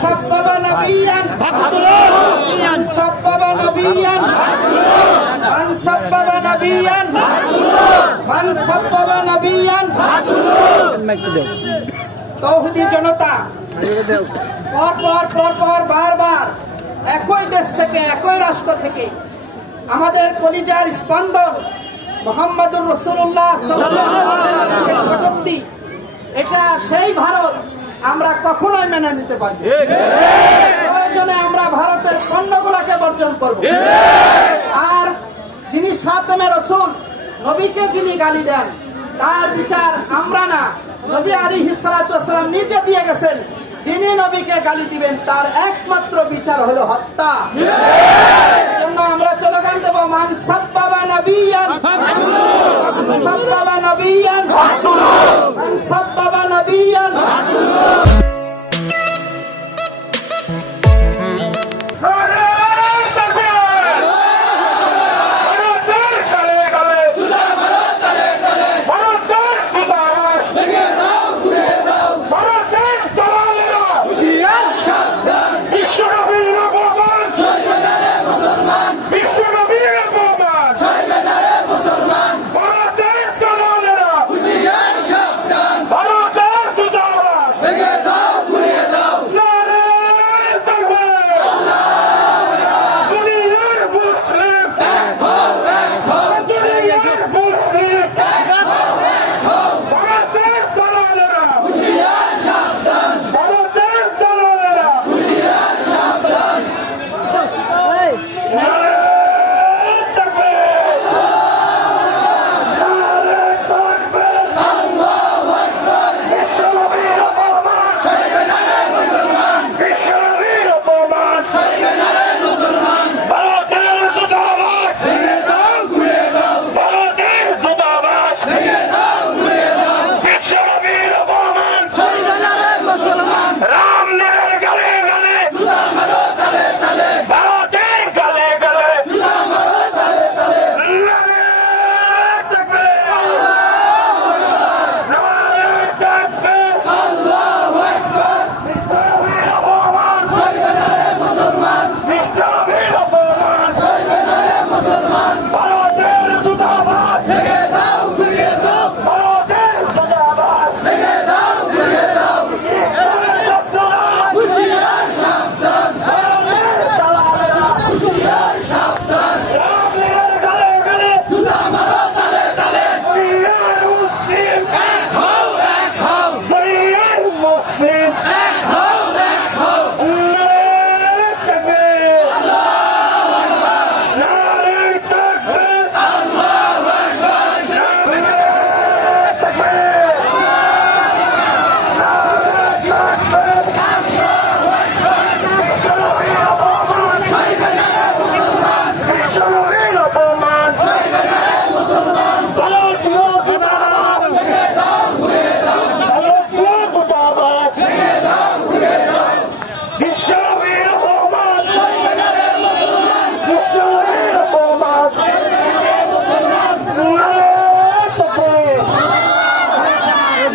সাব্বাবা নাবিয়ান মান সাব্বাবা নাবিয়ান মান সাব্বাবা নাবিয়ান মান সাব্বাবা নাবিয়ান তৌহিদি জনতা। পর পর পর পর বারবার একই দেশ থেকে একই রাষ্ট্র থেকে আমাদের কলিজার স্পন্দন মোহাম্মদুর রসুল্লাহ এটা সেই ভারত আমরা কখনোই মেনে নিতে পারি প্রয়োজনে আমরা ভারতের পণ্যগুলোকে বর্জন করব। আর যিনি সাতমে রসুল নবীকে যিনি গালি দেন তার বিচার আমরা না। নবী আলী হিসালাম নিজে দিয়ে গেছেন যিনি নবীকে গালি দিবেন তার একমাত্র বিচার হলো হত্যা। আমরা স্লোগান দেব মান সাব্বাবা নবিয়ান মান সাব্বাবা নবিয়ান মান সাব্বাবা নবিয়ান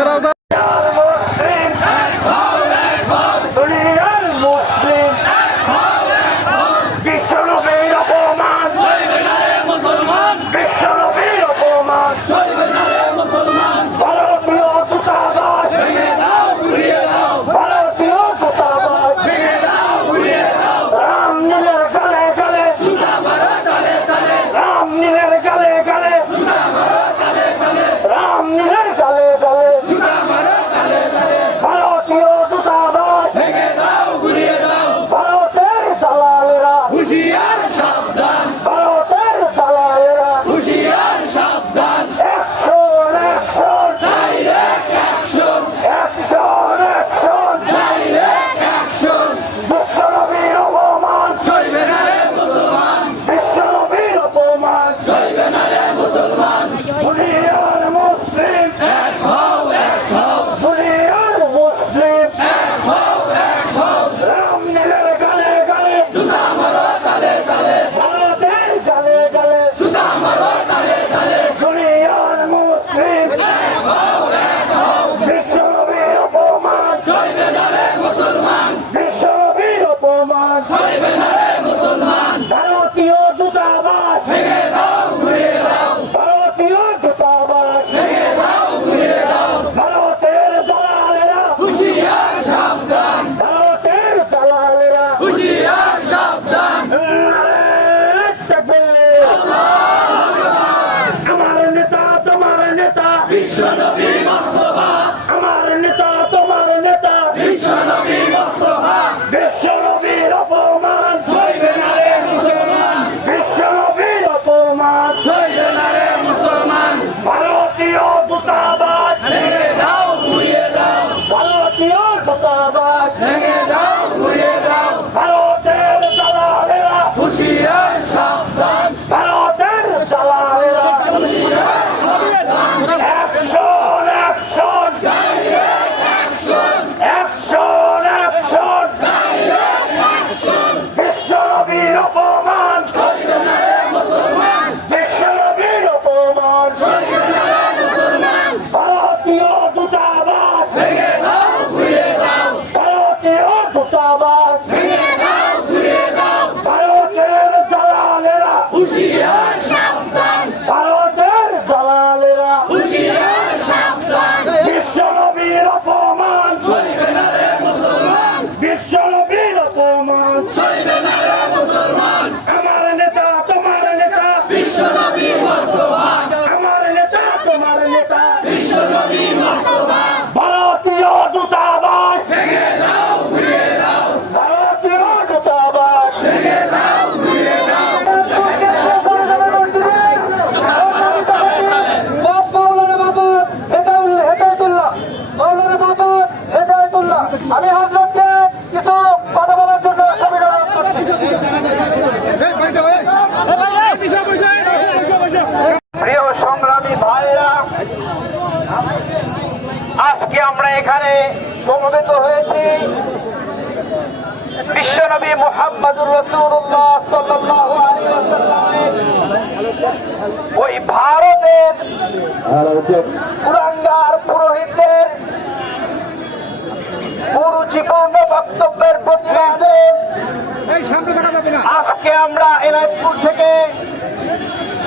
Terima. todo da ওই ভারতের কুলাঙ্গার পুরোহিতদের কুরুচিপূর্ণ বক্তব্যের প্রতিবাদে আজকে আমরা এনায়তপুর থেকে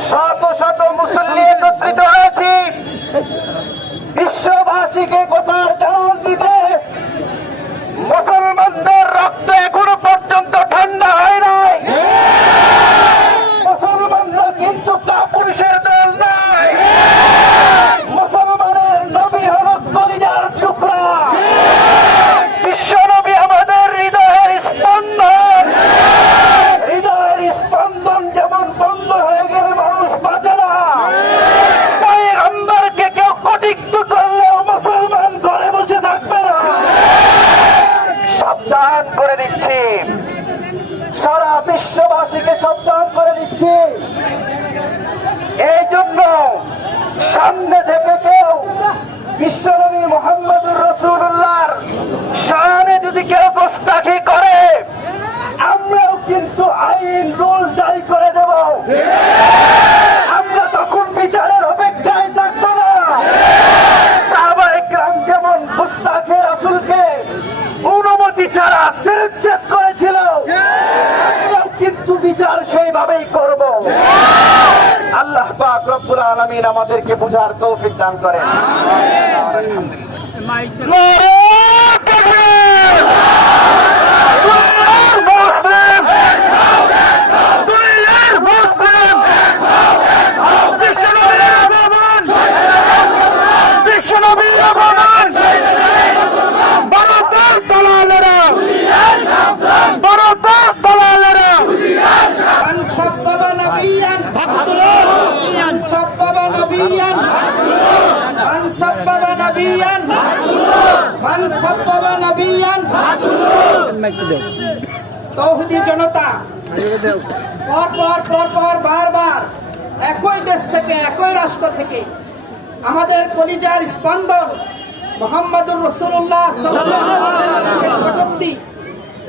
শত শত মুসল্লি একত্রিত হয়েছি। বিশ্ববাসীকে কথার জানান দিতে মুসলমানদের রক্ত এখনও পর্যন্ত ঠান্ডা হয় নাই মুসলমানরা কিন্তু কাপুরুষের দল নাই মুসলমানের নবী হল কলিজার টুকরা বিশ্ব নবী আমাদের হৃদয়ের স্পন্দন হৃদয়ের স্পন্দন যেমন বন্ধ হয়ে গেলে মানুষ বাঁচে না পয়গম্বরকে কেউ কটিক্ত করলেও মুসলমান ঘরে বসে থাকবে না সাবধান করে দিচ্ছি সারা বিশ্ববাসীকে সাবধান করে দিচ্ছি এই জন্য সামনে থেকে কেউ বিশ্বনবী মোহাম্মদুর রসুল্লাহর সামনে যদি কেউ গোস্তাখি করে আমরাও কিন্তু আইন রুল জারি করে দেব। আমরা তখন বিচারের অপেক্ষায় থাকব না। যেমন গুস্তাখে রাসূলকে অনুমতি ছাড়া সিরচ্ছেদ করেছিল আমরাও কিন্তু বিচার সেইভাবেই করব। আল্লাহ পাক রব্বুল আলামিন আমাদেরকে বুঝার তৌফিক দান করেন। বিশ্বনবীর তৌহিদি জনতা। পর পর পর পর বারবার একই দেশ থেকে একই রাষ্ট্র থেকে আমাদের কলিজার স্পন্দন মোহাম্মদুর রসুল্লাহ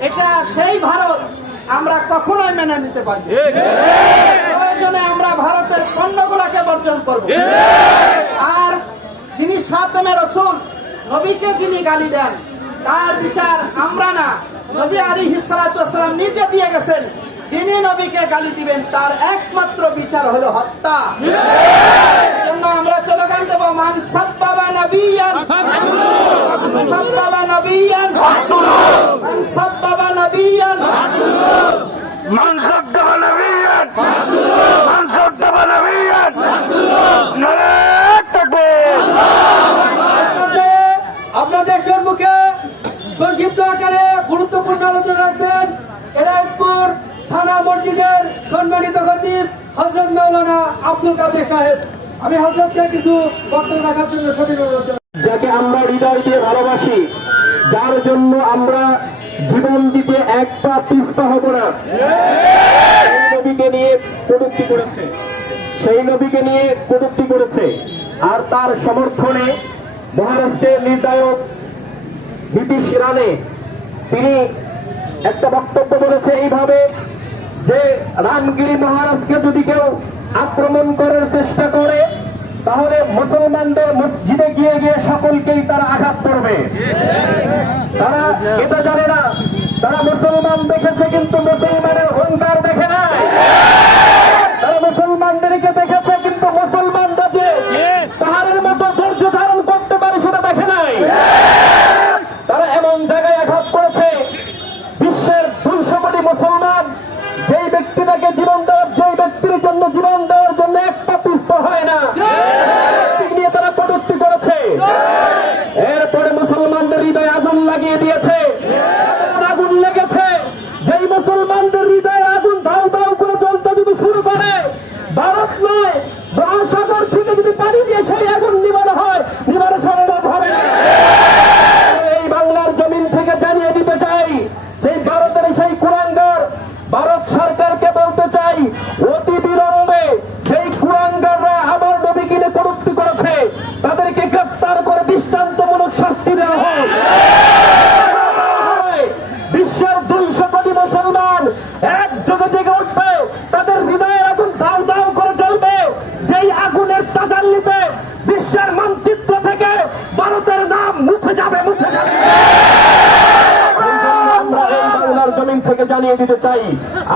এটা সেই ভারত আমরা কখনোই মেনে নিতে পারি প্রয়োজনে আমরা ভারতের পণ্যগুলোকে বর্জন করব। আর যিনি সাতমে রসুল নবীকে যিনি গালি দেন তার বিচার আমরা না নবী আলী হিসালাম নিজে দিয়ে গেছেন। যিনি নবীকে গালি দিবেন তার একমাত্র বিচার হলো হত্যা। আমরা দেব মান সাব্বাবা নবিয়ান। সাব্বাবা মান সাব্বাবা মান সাব্বাবা মান সাব্বাবা আপনাদের সম্মুখে সংক্ষিপ্ত আকারে গুরুত্বপূর্ণ আলোচনা রাখবেন। এনায়তপুর থানা মসজিদের সম্মানিত খতিব হজরত মৌলানা আব্দুল কাদের সাহেব। আমি হজরতকে কিছু বক্তব্য রাখার জন্য সঠিক অনুরোধ যাকে আমরা হৃদয় দিয়ে ভালোবাসি, যার জন্য আমরা জীবন দিতে এক পা পিস্পা হব না। নবীকে নিয়ে কটূক্তি করেছে। সেই নবীকে নিয়ে কটূক্তি করেছে। আর তার সমর্থনে মহারাষ্ট্রের নির্ণায়ক ব্রিটিশ রানে তিনি একটা বক্তব্য বলেছে এইভাবে যে রামগিরি মহারাজকে যদি কেউ আক্রমণ করার চেষ্টা করে, তাহলে মুসলমানদের মসজিদে গিয়ে গিয়ে সকলকেই তারা আঘাত করবে। তারা এটা জানে না। তারা মুসলমান দেখেছে, কিন্তু মুসলমানের অহংকার দেখে নাই তারা মুসলমানদেরকে দেখেছে কিন্তু মুসলমানরা যে পাহাড়ের মতো ধৈর্য ধারণ করতে পারে সেটা দেখে নাই তারা এমন জায়গায় আঘাত করেছে বিশ্বের দুইশো কোটি মুসলমান যেই ব্যক্তিটাকে জীবন দেওয়ার যেই ব্যক্তির জন্য জীবন দেওয়ার জন্য এক পা পিছপা হয় না ব্যক্তি নিয়ে তারা কটূক্তি করেছে এরপরে মুসলমানদের হৃদয়ে আগুন লাগিয়ে দিয়েছে এমন আগুন লেগেছে যেই মুসলমানদের হৃদয়ে আগুন ধাউ ধাউ করে জ্বলতে যদি শুরু করে ভারত নয় মহাসাগর থেকে যদি পানি দিয়ে সেই আগুন নিবানো হয় নিবানো সম্ভব হবে না এই বাংলার জমিন থেকে জানিয়ে দিতে চাই সেই ভারতের সেই কুরাঙ্গার ভারত সরকারকে বলতে চাই অতি বিলম্বে সেই কুরাঙ্গাররা আমার নবী কিনে কটুক্তি করেছে তাদেরকে গ্রেফতার করে দৃষ্টান্তমূলক শাস্তি দেওয়া হোক বিশ্বের দুইশো কোটি মুসলমান এক যোগে জেগে উঠবে তাদের হৃদয়ের আগুন দাও দাও করে জ্বলবে যেই আগুনের তাজাল্লিতে বিশ্বের মানচিত্র থেকে ভারতের নাম মুছে যাবে মুছে যাবে এই জন্য আমরা এই বাংলার জমিন থেকে জানিয়ে দিতে চাই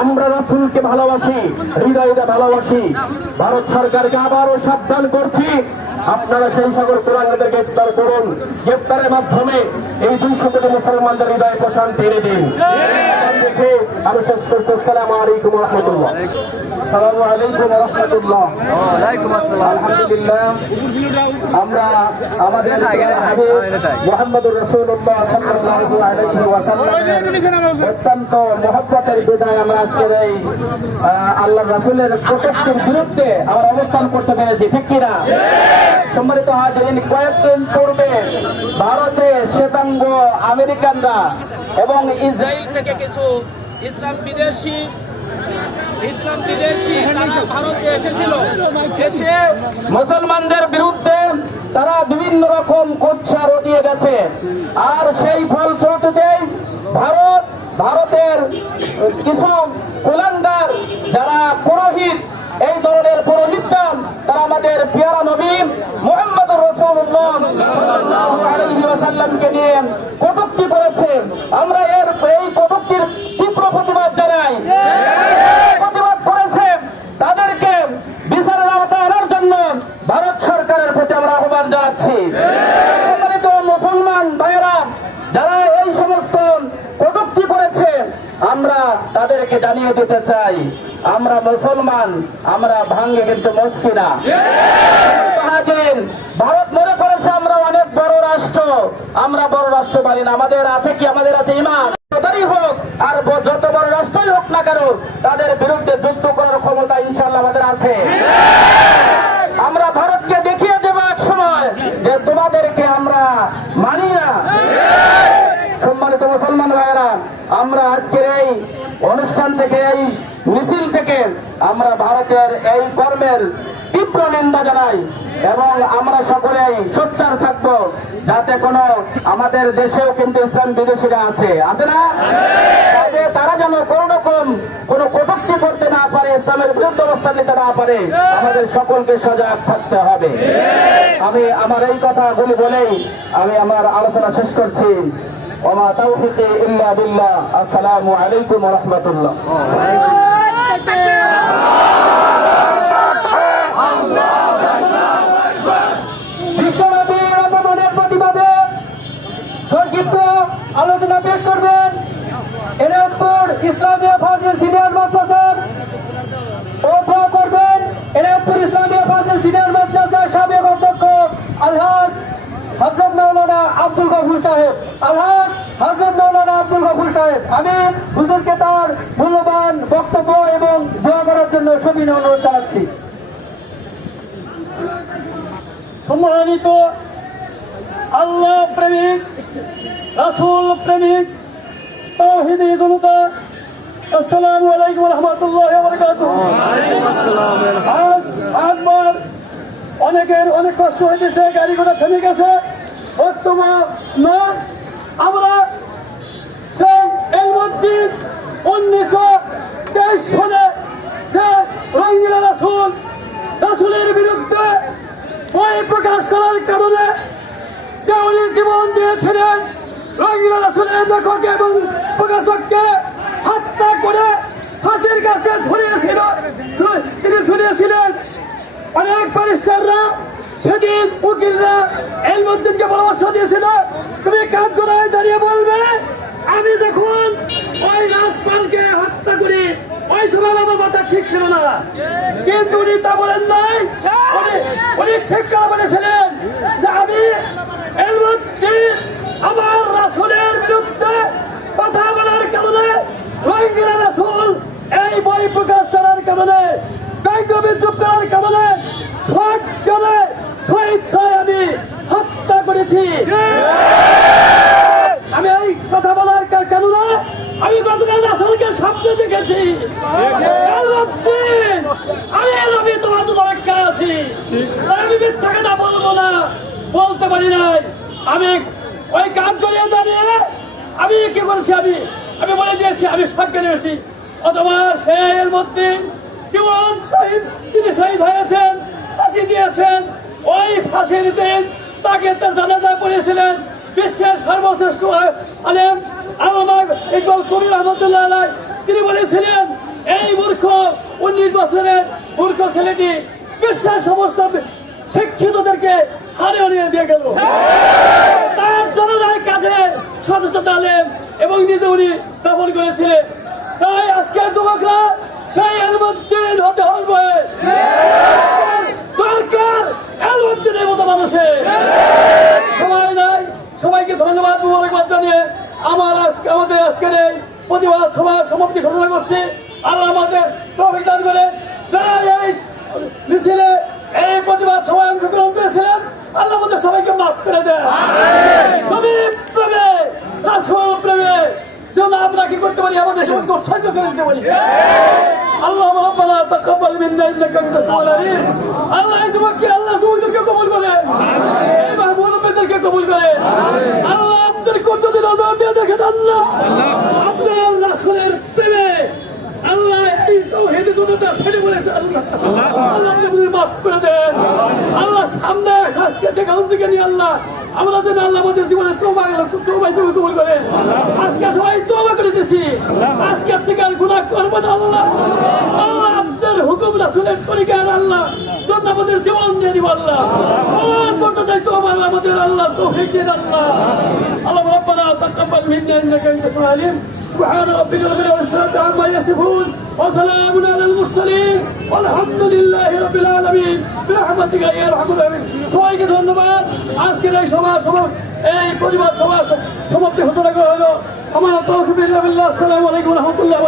আমরা রাসুলকে ভালোবাসি হৃদয় ভালোবাসি, ভারত সরকারকে আবারও সাবধান করছি। আপনারা সেই সকল প্রাণীদের গ্রেপ্তার করুন। গ্রেপ্তারের মাধ্যমে এই দুইশো কোটি মুসলমানদের হৃদয়ে প্রশান্তি এনে দিন। দেখে আমি শেষ করতে আসসালামু আলাইকুম রহমতুল্লাহ। সালামু আলাইকুম রহমতুল্লাহ। আলহামদুলিল্লাহ আমরা আমাদের মোহাম্মদুর রসুল্লাহ সাল্লাল্লাহু আলাইহি ওয়াসাল্লামের অত্যন্ত মহব্বতের বিদায় আমরা আজকের এই আহ, আল্লাহ রাসূলের প্রত্যেকের বিরুদ্ধে আমরা অবস্থান করতে পেরেছি ঠিক কিনা? সম্মানিত হাজিরিন কয়েকদিন পূর্বে ভারতে শ্বেতাঙ্গ আমেরিকানরা এবং ইসরায়েল থেকে কিছু ইসলাম বিদেশি ইসলাম বিদেশি ভারতে এসেছিল। এসে মুসলমানদের বিরুদ্ধে তারা বিভিন্ন রকম কোচ্ছা রটিয়ে গেছে। আর সেই ফলশ্রুতিতেই ভারত, ভারতের কিছু কুলাঙ্গার, যারা পুরোহিত এই ধরনের পুরোহিতরা তারা আমাদের পিয়ারা নবী মোহাম্মদ রসুল্লাহ সাল্লাল্লাহু নিয়ে কটূক্তি করেছে। আমরা এর এই কটূক্তির তীব্র প্রতিবাদ জানাই। প্রতিবাদ করেছে তাদেরকে বিচারের আনার জন্য ভারত সরকারের প্রতি আমরা আহ্বান জানাচ্ছি সম্মানিত মুসলমান ভাইয়েরা যারা এই সমস্ত কটূক্তি করেছে আমরা তাদেরকে জানিয়ে দিতে চাই, আমরা মুসলমান, আমরা ভাঙ্গে কিন্তু মস্কি না ভারত মনে করেছে আমরা অনেক বড় রাষ্ট্র, আমরা বড় রাষ্ট্র পারি না। আমাদের আছে কি? আমাদের আছে ইমান। হোক, আর যত বড় রাষ্ট্রই হোক না কেন, তাদের বিরুদ্ধে যুদ্ধ করার ক্ষমতা ইনশাল্লাহ আমাদের আছে আমরা ভারতকে দেখিয়ে দেবো এক সময় যে তোমাদেরকে আমরা মানি না সম্মানিত মুসলমান ভাইয়েরা আমরা আজকের এই অনুষ্ঠান থেকে এই মিছিল থেকে আমরা ভারতের এই কর্মের তীব্র নিন্দা জানাই এবং আমরা সকলেই সোচ্চার থাকব যাতে কোনো আমাদের দেশেও কিন্তু ইসলাম বিদেশিরা আছে। আছে না? তারা যেন কোন রকম কোন কটুক্তি করতে না পারে, ইসলামের বিরুদ্ধে অবস্থান নিতে না পারে, আমাদের সকলকে সজাগ থাকতে হবে। আমি আমার এই কথাগুলি বলেই আমি আমার আলোচনা শেষ করছি। ওমা তাওফিকে ইল্লা বিল্লাহ। আসসালামু আলাইকুম রহমতুল্লাহ। বিশ্বনবীর আলোচনা পেশ করবেন এনায়তপুর ইসলামিয়া ফাজিল সিনিয়র মাদ্রাসার অধ্যা করবেন এনায়তপুর ইসলামিয়া ফাজিল সিনিয়র মাদ্রাসার সাবেক অধ্যক্ষ আলহাজ হজরত আব্দুল গফুর হজরত মৌলানা আব্দুল গফুর সাহেব, আমি হুজুরকে তার মূল্যবান বক্তব্য এবং দোয়া করার জন্য সবিনয় অনুরোধ জানাচ্ছি। সম্মানিত আল্লাহ প্রেমিক, রাসুল প্রেমিক তৌহিদি জনতা, আসসালামু আলাইকুম রহমতুল্লাহ আজ একবার অনেকের অনেক কষ্ট হইতেছে, গাড়ি ঘোড়া থেমে গেছে, বর্তমান না, আমরা এর উনিশশো তেইশ সালে যে রঙ্গিলা রাসুল, রাসুলের বিরুদ্ধে বই প্রকাশ করার কারণে যে উনি জীবন দিয়েছিলেন, রঙ্গিলা রাসুলের লেখক এবং প্রকাশককে হত্যা করে ফাঁসির কাছে ঝুলিয়েছিল তিনি ঝুলিয়েছিলেন। অনেক ব্যারিস্টাররা সেদিন উকিলরা এলমুদ্দিনকে পরামর্শ দিয়েছিল, তুমি কাজ করায় দাঁড়িয়ে বলবে? আমি যখন ওই রাজপালকে হত্যা করি ওই সময় আমার ঠিক ছিল না। কিন্তু উনি তা বলেন নাই। উনি- ঠিক করে বলেছিলেন যে আমি আমার রাসুলের বিরুদ্ধে কথা বলার কারণে রোহিঙ্গা রাসুল এই বই প্রকাশ করার কারণে ব্যাংক বিদ্রুপ করার কারণে সৎকালে স্বেচ্ছায় আমি হত্যা করেছি। স্বপ্ন দেখেছি আমি রবি, তোমার তো অপেক্ষা আছি। আমি মিথ্যা কথা বলব না। বলতে পারি নাই। আমি ওই কাজ করিয়ে দাঁড়িয়ে আমি কি করেছি আমি? আমি বলে দিয়েছি, আমি সবকে নিয়েছি। অথবা সেই মধ্যে জীবন শহীদ, তিনি শহীদ হয়েছেন, ফাঁসি দিয়েছেন। ওই ফাঁসির দিন তাকে তার জানাজা করেছিলেন বিশ্বের সর্বশ্রেষ্ঠ আলেম আমার ইকবাল কবির রহমতুল্লাহ তিনি বলেছিলেন, এই মূর্খ, উনিশ বছরের মূর্খ ছেলেটি বিশ্বের সমস্ত শিক্ষিতদেরকে হারে হারিয়ে দিয়ে গেল। তার জনতার কাছে সচেতন আলেম এবং নিজে উনি দাপন করেছিলেন। তাই আজকের যুবকরা সেই এলমুদ্দিন হতে হবে। দরকার এলমুদ্দিনের মতো মানুষের। সময় নাই। সবাইকে ধন্যবাদ, মুবারকবাদ জানিয়ে আমার আজকে আমাদের আজকের এই প্রতিবাদ সভা সমাপ্তি ঘোষণা করছি। আল্লাহ আমাদের দান করে যারা এই মিছিলে এই প্রতিবাদ সভায় অংশগ্রহণ করেছিলেন, আল্লাহ আমাদের সবাইকে মাফ করে দেন। নবী প্রেমে প্রেমে আমরা কি করতে পারি, আমাদের আল্লাহ আল্লাহ আল্লাহ করে। করে। আল্লাহ দিয়ে দেখেন আল্লাহ রাসূলের প্রেমে আল্লাহ এই তৌহিদ জনতা ফেলে বলেছে আল্লাহ। আল্লাহ মাফ করে দেন আল্লাহ সামনে আজকে থেকে থেকে নিয়ে আল্লাহ, আমরা যেন আল্লাহ আমাদের জীবনে তোবা তোবাই তুমি কবুল করে। আজকে সবাই তোবা করে দিয়েছি। আজকে থেকে আর গুনাহ করব না আল্লাহ। আল্লাহ আপনার হুকুম রাসূলের তরিকার আল্লাহ জন্য আমাদের জীবন দিয়ে দিব আল্লাহ। করতে চাই তো আমার আমাদের আল্লাহ তৌফিক দিন আল্লাহ। আল্লাহ ربنا تقبل منا انك انت العليم سبحان ربك رب العزه عما يصفون وسلام على المرسلين والحمد لله رب العالمين برحمتك يا ارحم الراحمين সবাইকে ধন্যবাদ আজকের এই সভা সভা এই প্রতিবাদ সভা সমাপ্তি ঘোষণা করা হলো আমার তৌফিক বিল্লাহ আসসালামু আলাইকুম রহমতুল্লাহ